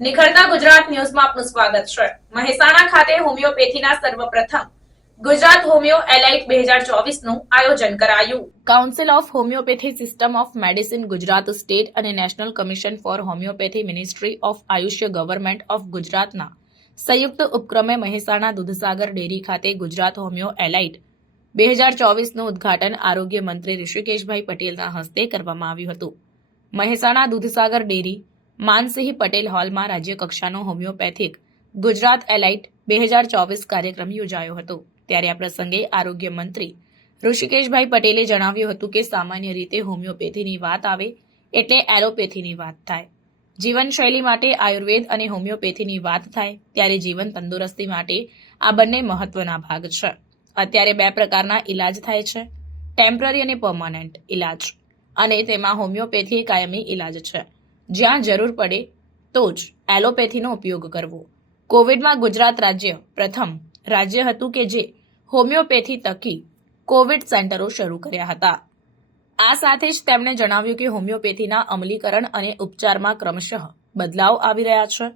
નિખરતા ગુજરાત ન્યૂઝમાં આપનું સ્વાગત છે। મહેસાણા ખાતે હોમિયોપેથીના સર્વપ્રથમ ગુજરાત હોમિયો એલાઇટ 2024 નું આયોજન કરાયું। Council of homoeopathy system of medicine Gujarat state અને national commission for homoeopathy ministry of AYUSH government of ગુજરાતના સંયુક્ત ઉપક્રમે મહેસાણા દૂધસાગર ડેરી ખાતે ગુજરાત હોમિયો એલાઇટ 2024 નું ઉદ્ઘાટન આરોગ્ય મંત્રી ઋષિકેશભાઈ પટેલના હસ્તે કરવામાં આવ્યું હતું। મહેસાણા દૂધસાગર ડેરી માનસિંહ પટેલ હોલમાં રાજ્યકક્ષાનો હોમિયોપેથિક ગુજરાત એલાઇટ 2024 કાર્યક્રમ યોજાયો હતો। ત્યારે આ પ્રસંગે આરોગ્ય મંત્રી ઋષિકેશભાઈ પટેલે જણાવ્યું હતું કે સામાન્ય રીતે હોમિયોપેથીની વાત આવે એટલે એલોપેથીની વાત થાય, જીવનશૈલી માટે આયુર્વેદ અને હોમિયોપેથીની વાત થાય ત્યારે જીવન તંદુરસ્તી માટે આ બંને મહત્વના ભાગ છે। અત્યારે બે પ્રકારના ઇલાજ થાય છે, ટેમ્પરરી અને પરમાનન્ટ ઇલાજ, અને તેમાં હોમિયોપેથી કાયમી ઇલાજ છે। જ્યાં જરૂર પડે તો જ એલોપેથીનો ઉપયોગ કરવો। કોવિડમાં ગુજરાત રાજ્ય પ્રથમ રાજ્ય હતું કે જે હોમિયોપેથી થકી કોવિડ સેન્ટરો શરૂ કર્યા હતા। આ સાથે જ તેમણે જણાવ્યું કે હોમિયોપેથીના અમલીકરણ અને ઉપચારમાં ક્રમશઃ બદલાવ આવી રહ્યા છે।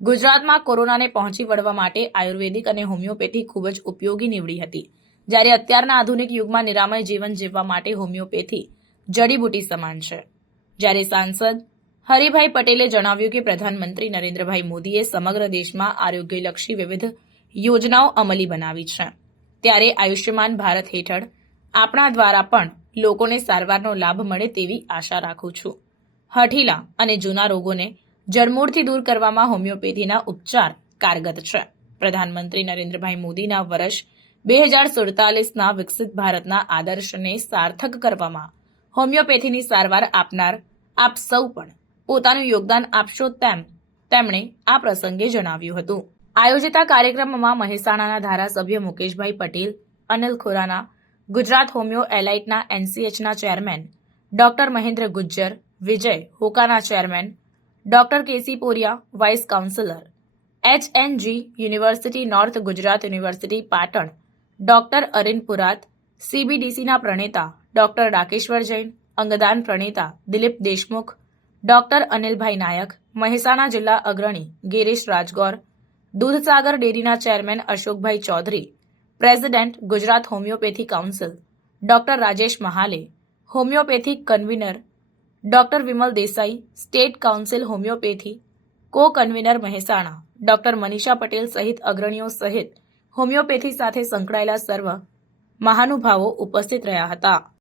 ગુજરાતમાં કોરોનાને પહોંચી વળવા માટે આયુર્વેદિક અને હોમિયોપેથી ખૂબ જ ઉપયોગી નીવડી હતી, જ્યારે અત્યારના આધુનિક યુગમાં નિરામય જીવન જીવવા માટે હોમિયોપેથી જડીબુટી સમાન છે। જ્યારે સાંસદ હરિભાઈ પટેલે જણાવ્યું કે પ્રધાનમંત્રી નરેન્દ્રભાઈ મોદીએ સમગ્ર દેશમાં આરોગ્યલક્ષી વિવિધ યોજનાઓ અમલી બનાવી છે, ત્યારે આયુષ્યમાન ભારત હેઠળ આપણા દ્વારા પણ લોકોને સારવારનો લાભ મળે તેવી આશા રાખું છું। હઠીલા અને જૂના રોગોને જડમૂળથી દૂર કરવામાં હોમિયોપેથીના ઉપચાર કારગત છે। પ્રધાનમંત્રી નરેન્દ્રભાઈ મોદીના વર્ષ 2047ના વિકસિત ભારતના આદર્શને સાર્થક કરવામાં હોમિયોપેથીની સારવાર આપનાર આપ સૌ પણ પોતાનું યોગદાન આપશો તેમ તેમણે આ પ્રસંગે જણાવ્યું હતું। આયોજિત કાર્યક્રમમાં મહેસાણાના ધારાસભ્ય મુકેશભાઈ પટેલ, અનિલ ખુરાના, ગુજરાત હોમિયો એલાઇટના એનસીએચના ચેરમેન ડોક્ટર મહેન્દ્ર ગુજ્જર, વિજય હોકાના chairman doctor KC Poriya, vice councillor HNG university north Gujarat university Patan doctor Arin Purat, CBDCના પ્રણેતા ડોક્ટર ડાકેશ્વર જૈન, અંગદાન પ્રણેતા દિલીપ દેશમુખ, ડોક્ટર અનિલભાઈ નાયક, મહેસાણા જિલ્લા અગ્રણી ગિરીશ રાજગોર, દૂધસાગર ડેરીના chairman Ashokbhai Chaudhary, president Gujarat homoeopathy council doctor Rajesh Mahale, homoeopathic convener doctor Vimal Desai, state council homeopathy કો કન્વીનર મહેસાણા ડોક્ટર મનીષા પટેલ સહિત અગ્રણીઓ સહિત હોમિયોપેથી સાથે સંકળાયેલા સર્વ મહાનુભાવો ઉપસ્થિત રહ્યા હતા।